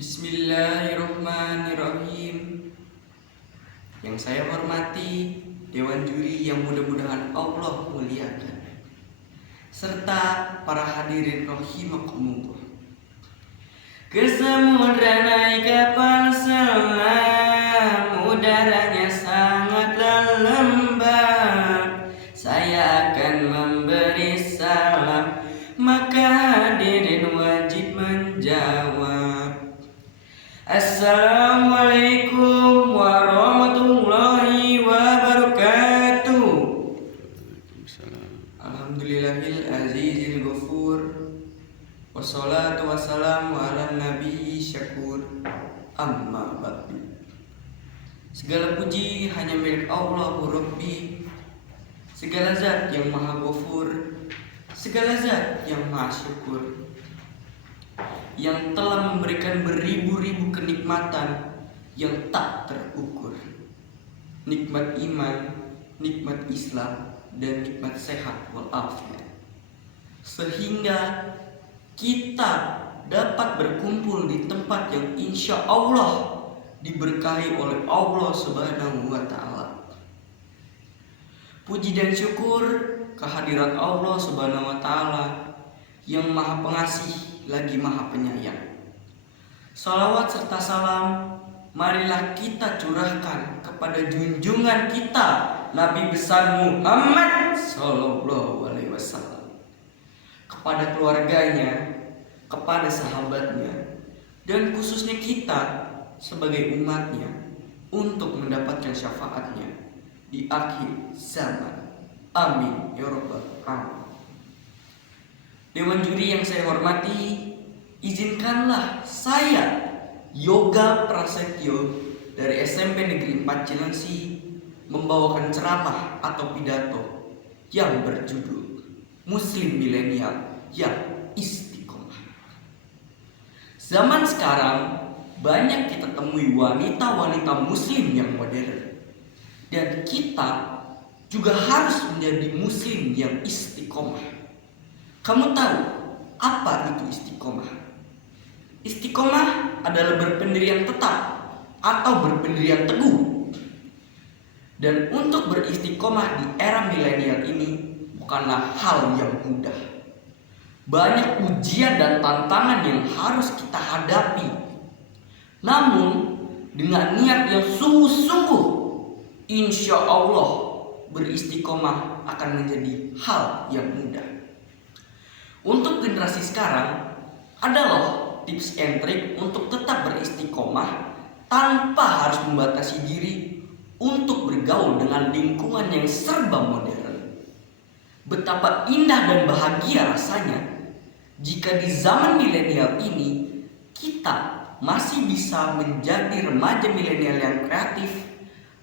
Bismillahirrahmanirrahim. Yang saya hormati Dewan Juri yang mudah-mudahan Allah muliakan, serta para hadirin rahimakumullah. Ke samudra naik kapal selam, udaranya sangatlah lembab. Saya akan memberi salam, maka hadirin wajib menjawab. Assalamualaikum warahmatullahi wabarakatuh. Alhamdulillahil azizil ghafur, wassalatu wassalamu ala nabi syakur, amma ba'du. Segala puji hanya milik Allah Rabbi, segala zat yang maha ghafur, segala zat yang maha syukur, yang telah memberikan beribu-ribu kenikmatan yang tak terukur. Nikmat iman, nikmat Islam, dan nikmat sehat walafiat, sehingga kita dapat berkumpul di tempat yang insya Allah diberkahi oleh Allah Subhanahu wa Ta'ala. Puji dan syukur kehadirat Allah Subhanahu wa Ta'ala yang maha pengasih lagi maha penyayang. Salawat serta salam marilah kita curahkan kepada junjungan kita Nabi besar Muhammad Sallallahu Alaihi Wasallam, kepada keluarganya, kepada sahabatnya, dan khususnya kita sebagai umatnya untuk mendapatkan syafaatnya di akhir zaman. Amin ya rabbal alamin. Dewan Juri yang saya hormati, izinkanlah saya, Yoga Prasetyo dari SMP Negeri 4 Cilengsi, membawakan ceramah atau pidato yang berjudul Muslim Milenial yang Istiqomah. Zaman sekarang banyak kita temui wanita-wanita muslim yang modern, dan kita juga harus menjadi muslim yang istiqomah. Kamu tahu apa itu istiqomah? Istiqomah adalah berpendirian tetap atau berpendirian teguh. Dan untuk beristiqomah di era milenial ini bukanlah hal yang mudah. Banyak ujian dan tantangan yang harus kita hadapi. Namun dengan niat yang sungguh-sungguh, insya Allah beristiqomah akan menjadi hal yang mudah. Untuk generasi sekarang, adalah tips and trik untuk tetap beristiqomah tanpa harus membatasi diri untuk bergaul dengan lingkungan yang serba modern. Betapa indah dan bahagia rasanya jika di zaman milenial ini kita masih bisa menjadi remaja milenial yang kreatif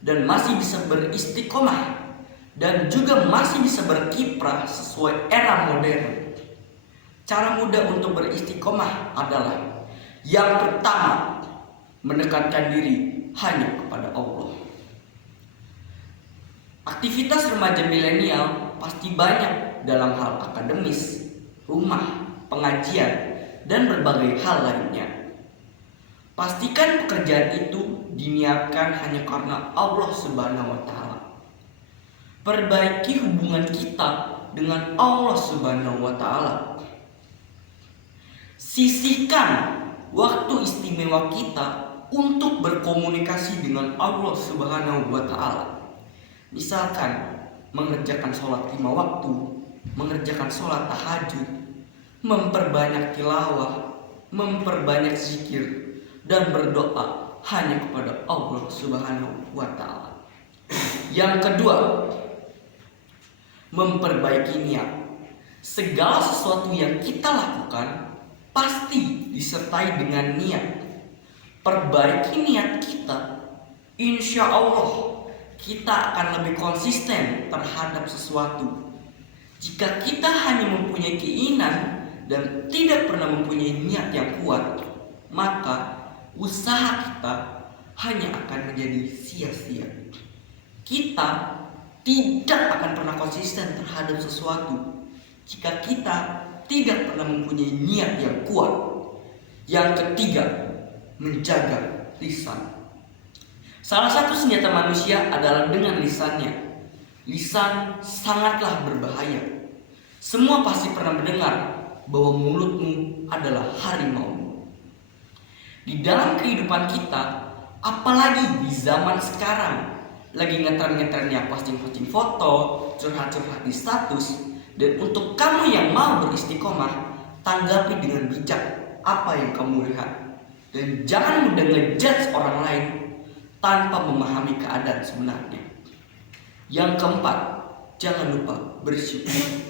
dan masih bisa beristiqomah dan juga masih bisa berkiprah sesuai era modern. Cara mudah untuk beristiqomah adalah yang pertama, mendekatkan diri hanya kepada Allah. Aktivitas remaja milenial pasti banyak dalam hal akademis, rumah, pengajian, dan berbagai hal lainnya. Pastikan pekerjaan itu diniatkan hanya karena Allah Subhanahu wa Ta'ala. Perbaiki hubungan kita dengan Allah Subhanahu wa Ta'ala. Sisihkan waktu istimewa kita untuk berkomunikasi dengan Allah Subhanahu wa Ta'ala. Misalkan mengerjakan sholat 5 waktu, mengerjakan sholat tahajud, memperbanyak tilawah, memperbanyak zikir, dan berdoa hanya kepada Allah Subhanahu wa Ta'ala. Yang kedua, memperbaiki niat. Segala sesuatu yang kita lakukan pasti disertai dengan niat. Perbaiki niat kita, insya Allah kita akan lebih konsisten terhadap sesuatu. Jika kita hanya mempunyai keinginan dan tidak pernah mempunyai niat yang kuat, maka usaha kita hanya akan menjadi sia-sia. Kita tidak akan pernah konsisten terhadap sesuatu jika kita tidak pernah mempunyai niat yang kuat. Yang ketiga, menjaga lisan. Salah satu senjata manusia adalah dengan lisannya. Lisan sangatlah berbahaya. Semua pasti pernah mendengar bahwa mulutmu adalah harimau. Di dalam kehidupan kita, apalagi di zaman sekarang, lagi ngetren-ngetrennya posting-posting foto, curhat-curhat di status. Dan untuk kamu yang mau beristiqomah, tanggapi dengan bijak apa yang kamu lihat. Dan jangan mudah ngejudge orang lain tanpa memahami keadaan sebenarnya. Yang keempat, jangan lupa bersyukur.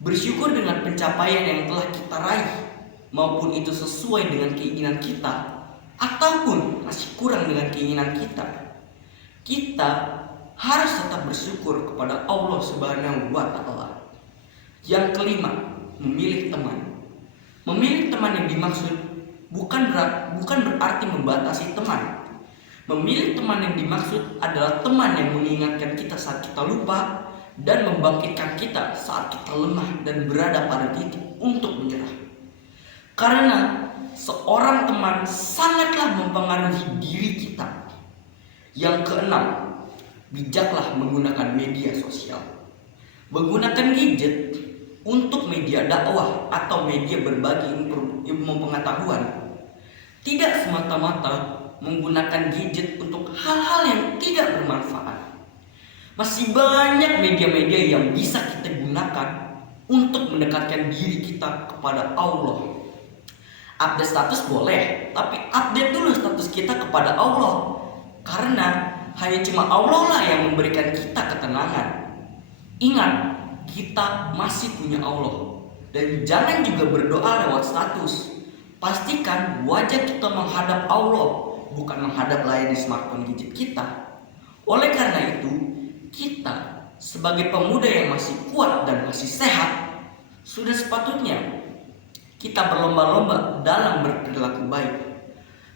Bersyukur dengan pencapaian yang telah kita raih, maupun itu sesuai dengan keinginan kita ataupun masih kurang dengan keinginan kita. Kita harus tetap bersyukur kepada Allah Subhanahu wa Ta'ala. Yang kelima, memilih teman. Memilih teman yang dimaksud bukan berarti membatasi teman. Memilih teman yang dimaksud adalah teman yang mengingatkan kita saat kita lupa dan membangkitkan kita saat kita lemah dan berada pada titik untuk menyerah. Karena seorang teman sangatlah mempengaruhi diri kita. Yang keenam, bijaklah menggunakan media sosial. Menggunakan gadget untuk media dakwah atau media berbagi ilmu pengetahuan tidak semata-mata menggunakan gadget untuk hal-hal yang tidak bermanfaat. Masih banyak media-media yang bisa kita gunakan untuk mendekatkan diri kita kepada Allah. Update status boleh, tapi update dulu status kita kepada Allah. Karena hanya cuma Allah lah yang memberikan kita ketenangan. Ingat, kita masih punya Allah. Dan jangan juga berdoa lewat status. Pastikan wajah kita menghadap Allah, bukan menghadap layar di smartphone gadget kita. Oleh karena itu, kita sebagai pemuda yang masih kuat dan masih sehat, sudah sepatutnya kita berlomba-lomba dalam berperilaku baik.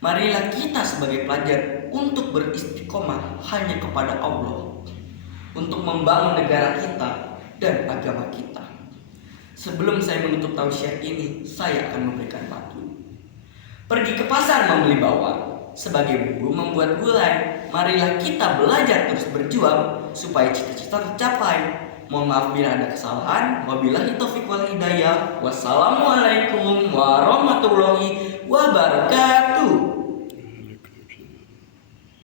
Marilah kita sebagai pelajar untuk beristiqomah hanya kepada Allah, untuk membangun negara kita dan agama kita. Sebelum saya menutup tausiah ini, saya akan memberikan pantun. Pergi ke pasar membeli bawang, sebagai buruh membuat gulai. Marilah kita belajar terus berjuang supaya cita-cita tercapai. Mohon maaf bila ada kesalahan. Wabillahi taufiq wal hidayah. Wassalamualaikum warahmatullahi wabarakatuh.